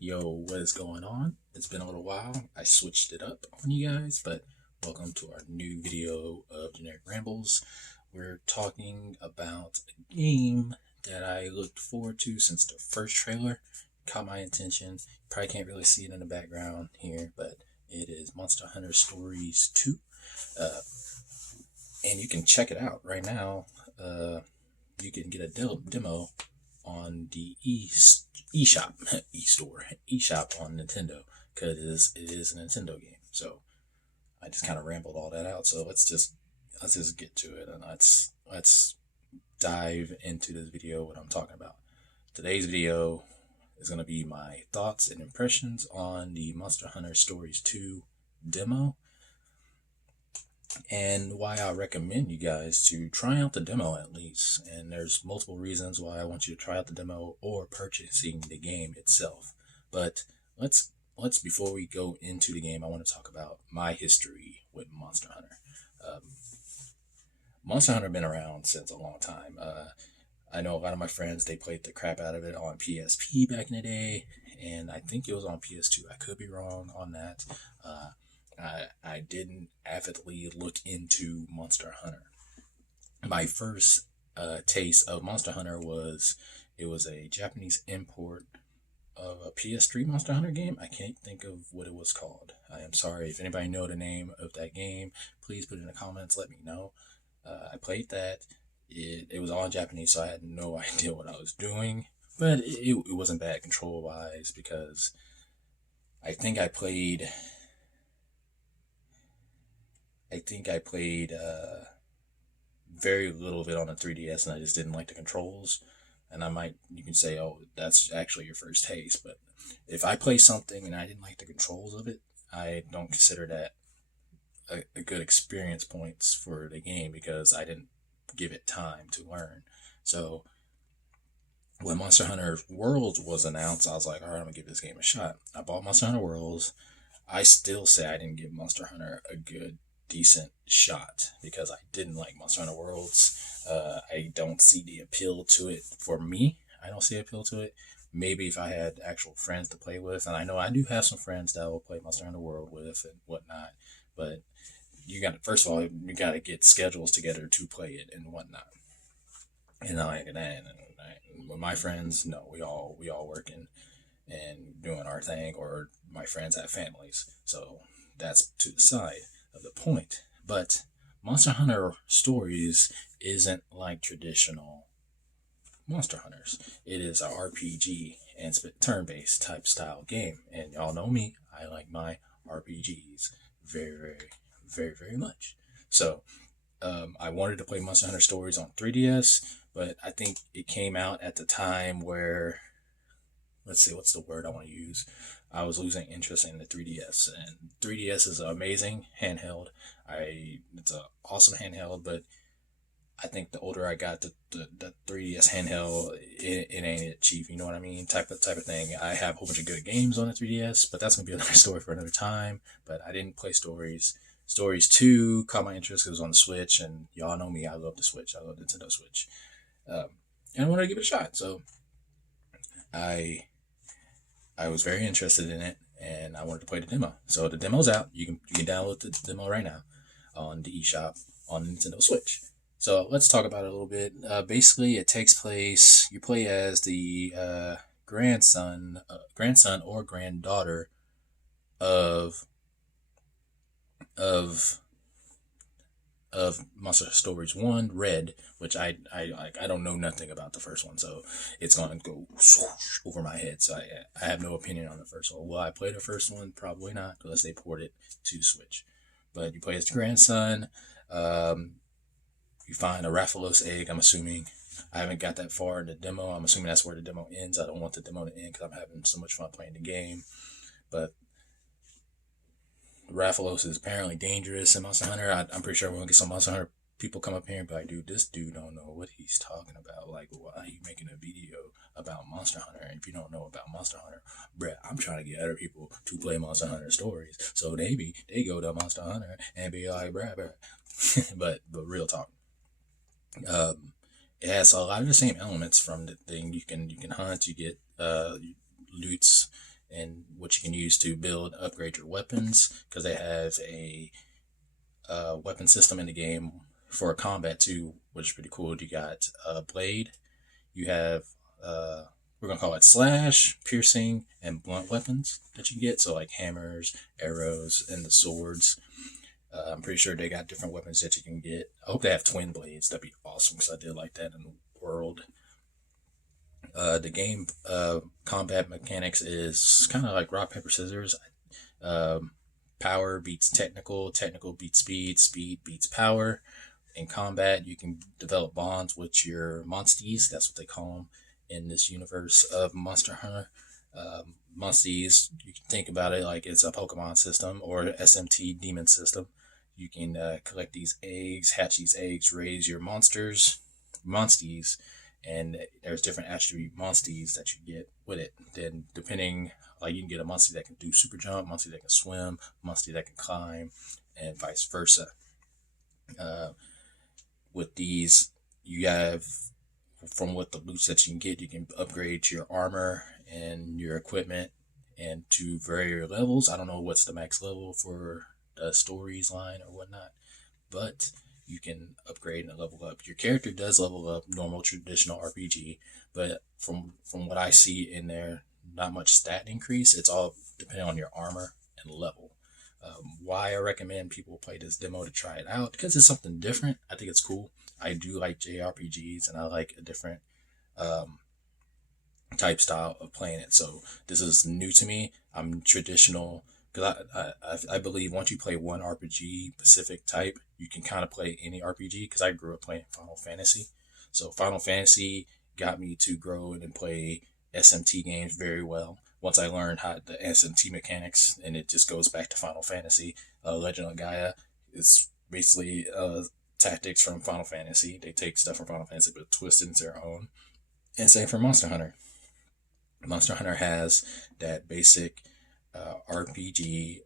Yo, what is going on? It's been a little while. I switched it up on you guys, but welcome to our new video of Generic Rambles. We're talking about a game that I looked forward to since the first trailer. Caught my attention. Probably can't really see it in the background here, but it is Monster Hunter Stories 2. Uh, and you can check it out right now. You can get a demo on the eShop, eStore, eShop on Nintendo, because it is a Nintendo game. So I just kind of rambled all that out. So let's just get to it, and let's dive into this video. What I'm talking about. Today's video is going to be my thoughts and impressions on the Monster Hunter Stories 2 demo, and why I recommend you guys to try out the demo at least. And there's multiple reasons why I want you to try out the demo or purchasing the game itself. But let's before we go into the game, I want to talk about my history with Monster Hunter. Um, Monster Hunter been around since a long time. I know a lot of my friends, they played the crap out of it on PSP back in the day, and I think it was on PS2. I could be wrong on that. I didn't avidly look into Monster Hunter. My first taste of Monster Hunter was a Japanese import of a PS3 Monster Hunter game. I can't think of what it was called. I am sorry if anybody know the name of that game. Please put it in the comments. Let me know. I played that. It was all in Japanese, so I had no idea what I was doing. But it wasn't bad control wise, because I think I played very little of it on the 3DS, and I just didn't like the controls. And you can say, oh, that's actually your first taste. But if I play something and I didn't like the controls of it, I don't consider that a good experience points for the game, because I didn't give it time to learn. So when Monster Hunter Worlds was announced, I was like, all right, I'm gonna give this game a shot. I bought Monster Hunter Worlds. I still say I didn't give Monster Hunter a good, decent shot, because I didn't like Monster Hunter Worlds. I don't see the appeal to it for me. I don't see appeal to it. Maybe if I had actual friends to play with, and I know I do have some friends that I will play Monster Hunter World with and whatnot, but you got to, first of all, you got to get schedules together to play it and whatnot. And with my friends, no, we all working and doing our thing, or my friends have families, so that's to the side of the point. But Monster Hunter Stories isn't like traditional Monster Hunters. It is a RPG and turn-based type style game, and y'all know me. I like my RPGs very, very, very, very much. So I wanted to play Monster Hunter Stories on 3DS, but I think it came out at the time where, let's see, what's the word I want to use? I was losing interest in the 3DS, and 3DS is an amazing handheld. It's an awesome handheld, but I think the older I got, the 3DS handheld, it ain't it cheap. You know what I mean? Type of thing. I have a whole bunch of good games on the 3DS, but that's gonna be another story for another time. But I didn't play Stories. Stories 2 caught my interest because it was on the Switch, and y'all know me. I love the Switch. I love Nintendo Switch, um, and I wanted to give it a shot. So I I was very interested in it, and I wanted to play the demo. So the demo's out. You can download the demo right now on the eShop on the Nintendo Switch. So let's talk about it a little bit. Basically, it takes place. You play as the grandson or granddaughter of of Monster Stories 1, Red, which I don't know nothing about the first one, so it's going to go swoosh over my head. So I have no opinion on the first one. Will I play the first one? Probably not, unless they port it to Switch. But you play as the grandson. Um, you find a Rathalos egg, I'm assuming. I haven't got that far in the demo. I'm assuming that's where the demo ends. I don't want the demo to end because I'm having so much fun playing the game. But Rathalos is apparently dangerous in Monster Hunter. I'm pretty sure we're gonna get some Monster Hunter people come up here and be like, dude, this dude don't know what he's talking about. Like, why are you making a video about Monster Hunter? And if you don't know about Monster Hunter, bruh, I'm trying to get other people to play Monster Hunter Stories. So maybe they go to Monster Hunter and be like, bruh. but real talk. Um, it has a lot of the same elements from the thing. You can hunt, you get loots, use to build, upgrade your weapons, because they have a weapon system in the game for combat too, which is pretty cool. You got blade, you have we're gonna call it slash, piercing, and blunt weapons that you get. So like hammers, arrows, and the swords. I'm pretty sure they got different weapons that you can get. I hope they have twin blades. That'd be awesome because I did like that in the world. The game combat mechanics is kind of like rock paper scissors. Um, Power beats technical, technical beats speed, speed beats power. In combat, you can develop bonds with your monsties. That's what they call them in this universe of Monster Hunter. Monsties, you can think about it like it's a Pokemon system or SMT demon system. You can collect these eggs, hatch these eggs, raise your monsties, and there's different attribute monsties that you get with it. Then depending, like you can get a monster that can do super jump, monster that can swim, monster that can climb, and vice versa. Uh, with these, you have from what the boots that you can upgrade your armor and your equipment and to various levels. I don't know what's the max level for the stories line or whatnot, but you can upgrade and level up. Your character does level up normal traditional RPG, but from what I see in there, not much stat increase. It's all depending on your armor and level. Why I recommend people play this demo to try it out because it's something different. I think it's cool. I do like JRPGs and I like a different um, type style of playing it. So this is new to me. I'm traditional because I believe once you play one RPG specific type, you can kind of play any RPG. Because I grew up playing Final Fantasy, so Final Fantasy got me to grow and play SMT games very well. Once I learned how the SMT mechanics, and it just goes back to Final Fantasy. Legend of Gaia is basically tactics from Final Fantasy. They take stuff from Final Fantasy but twist it into their own. And same for Monster Hunter. Monster Hunter has that basic RPG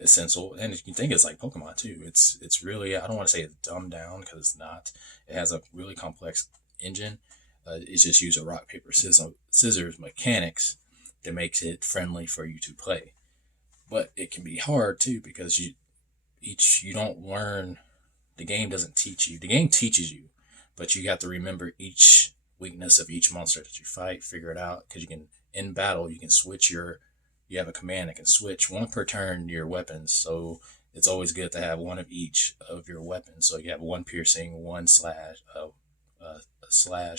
essential, and you can think it's like Pokemon too. It's really, I don't want to say it's dumbed down because it's not. It has a really complex engine. It's just use a rock paper scissors mechanics that makes it friendly for you to play. But it can be hard too because you don't learn. The game doesn't teach you. The game teaches you, but you have to remember each weakness of each monster that you fight, figure it out, because you can in battle you can switch you have a command that can switch one per turn your weapons. So it's always good to have one of each of your weapons. So you have one piercing, one slash,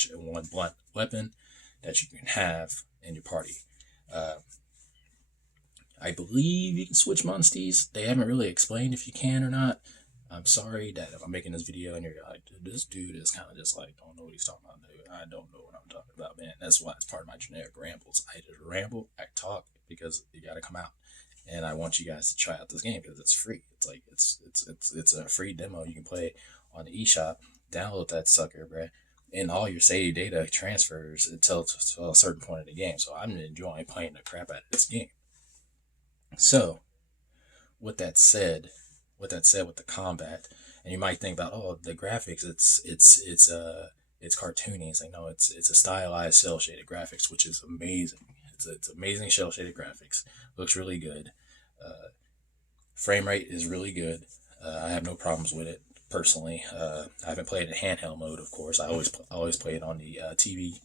and one blunt weapon that you can have in your party. Uh, I believe you can switch monsties. They haven't really explained if you can or not. I'm sorry that if I'm making this video and you're like, this dude is kind of just like, don't know what he's talking about, dude. I don't know what I'm talking about, man. That's why it's part of my generic rambles. I just ramble, I talk because you got to come out. And I want you guys to try out this game because it's free. It's like, it's a free demo you can play on the eShop. Download that sucker, bruh. And all your saved data transfers until to a certain point in the game. So I'm enjoying playing the crap out of this game. So, with that said, with the combat, and you might think about, oh, the graphics, it's cartoony. It's like, no, it's a stylized cell shaded graphics, which is amazing. It's amazing cell shaded graphics. Looks really good. Frame rate is really good. I have no problems with it personally. I haven't played it in handheld mode, of course. I always play it on the TV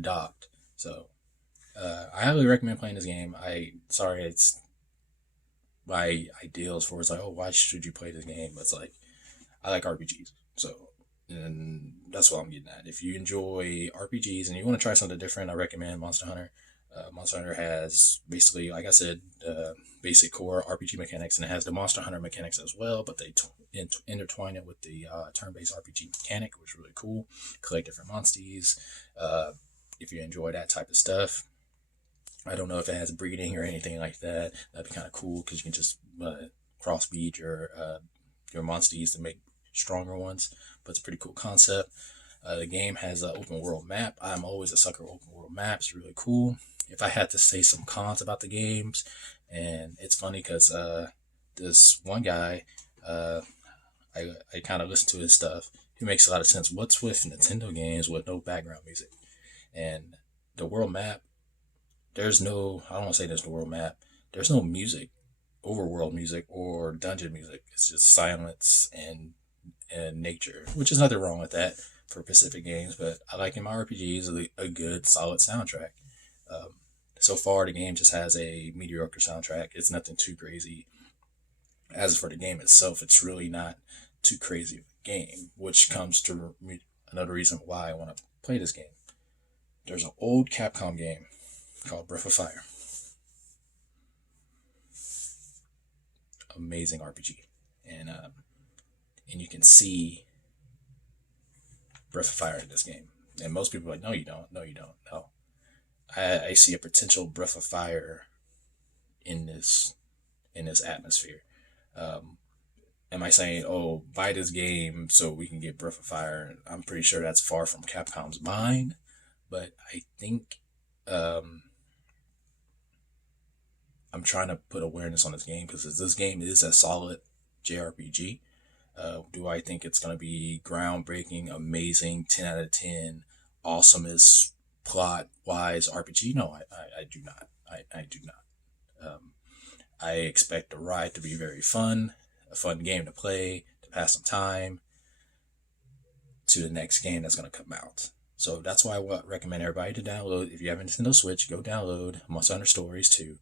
docked. So I highly recommend playing this game. Sorry, it's my ideals for it's like, oh, why should you play this game? But it's like, I like RPGs, so and that's what I'm getting at. If you enjoy RPGs and you want to try something different, I recommend Monster Hunter. Monster Hunter has basically, like I said, basic core RPG mechanics, and it has the Monster Hunter mechanics as well, but they intertwine it with the turn-based RPG mechanic, which is really cool. Collect different monsties. If you enjoy that type of stuff, I don't know if it has breeding or anything like that. That'd be kind of cool because you can just crossbreed your monsties to make stronger ones. But it's a pretty cool concept. The game has an open world map. I'm always a sucker for open world maps. Really cool. If I had to say some cons about the games, and it's funny because this one guy, I kind of listen to his stuff. He makes a lot of sense. What's with Nintendo games with no background music? And the world map, there's no, I don't want to say there's no world map. There's no music, overworld music or dungeon music. It's just silence and nature, which is nothing wrong with that for Pacific games. But I like in my RPGs a good solid soundtrack. Um, so far, the game just has a mediocre soundtrack. It's nothing too crazy. As for the game itself, it's really not too crazy of a game, which comes to another reason why I want to play this game. There's an old Capcom game called Breath of Fire. Amazing RPG, and and you can see Breath of Fire in this game. And most people are like, no, you don't. No, you don't. No, I see a potential Breath of Fire in this atmosphere. Um, am I saying, oh, buy this game so we can get Breath of Fire? I'm pretty sure that's far from Capcom's mind, but I think um, I'm trying to put awareness on this game because this game is a solid JRPG. Do I think it's going to be groundbreaking, amazing, 10 out of 10, awesomest plot wise RPG? No, I do not. I do not. I expect the ride to be very fun, a fun game to play, to pass some time to the next game that's going to come out. So that's why I would recommend everybody to download. If you have a Nintendo Switch, go download Monster Hunter Stories 2.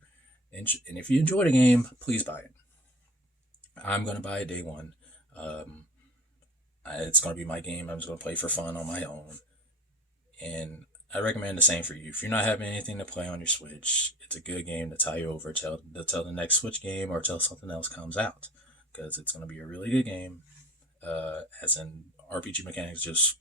And if you enjoy the game, please buy it. I'm going to buy it day one. Um, it's going to be my game. I'm just going to play for fun on my own. And I recommend the same for you. If you're not having anything to play on your Switch, it's a good game to tie you over till the next Switch game or till something else comes out. Because it's going to be a really good game. As in RPG mechanics, just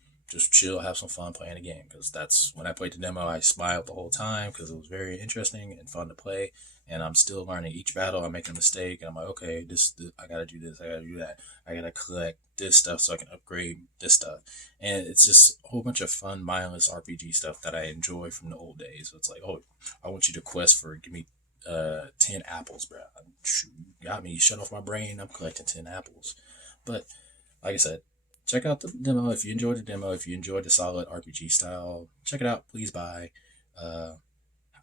chill, have some fun playing the game. Because that's when I played the demo, I smiled the whole time because it was very interesting and fun to play. And I'm still learning each battle. I'm making a mistake, and I'm like, okay, this I gotta do this, I gotta do that, I gotta collect this stuff so I can upgrade this stuff. And it's just a whole bunch of fun, mindless RPG stuff that I enjoy from the old days. So it's like, oh, I want you to quest for give me 10 apples, bro. You got me. Shut off my brain. I'm collecting 10 apples. But like I said, check out the demo if you enjoyed the demo. If you enjoyed the solid RPG style, check it out. Please buy.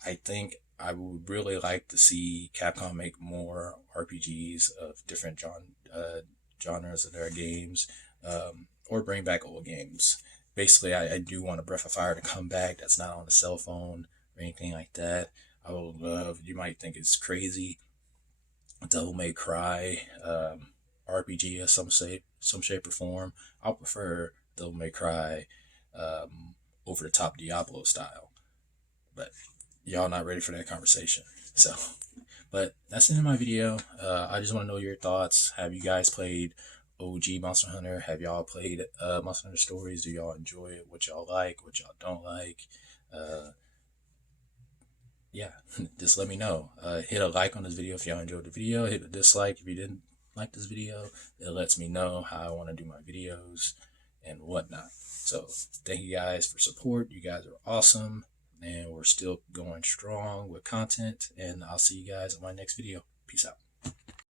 I think I would really like to see Capcom make more RPGs of different genres of their games, or bring back old games. Basically, I do want a Breath of Fire to come back that's not on the cell phone or anything like that. I would love, you might think it's crazy, Devil May Cry RPG of some shape or form. I'll prefer Devil May Cry over the top Diablo style. But y'all not ready for that conversation. So, but that's the end of my video. I just want to know your thoughts. Have you guys played OG Monster Hunter? Have y'all played Monster Hunter Stories? Do y'all enjoy it? What y'all like? What y'all don't like? Yeah, just let me know. Hit a like on this video if y'all enjoyed the video. Hit a dislike if you didn't like this video. It lets me know how I want to do my videos and whatnot. So thank you guys for support. You guys are awesome. And we're still going strong with content. And I'll see you guys in my next video. Peace out.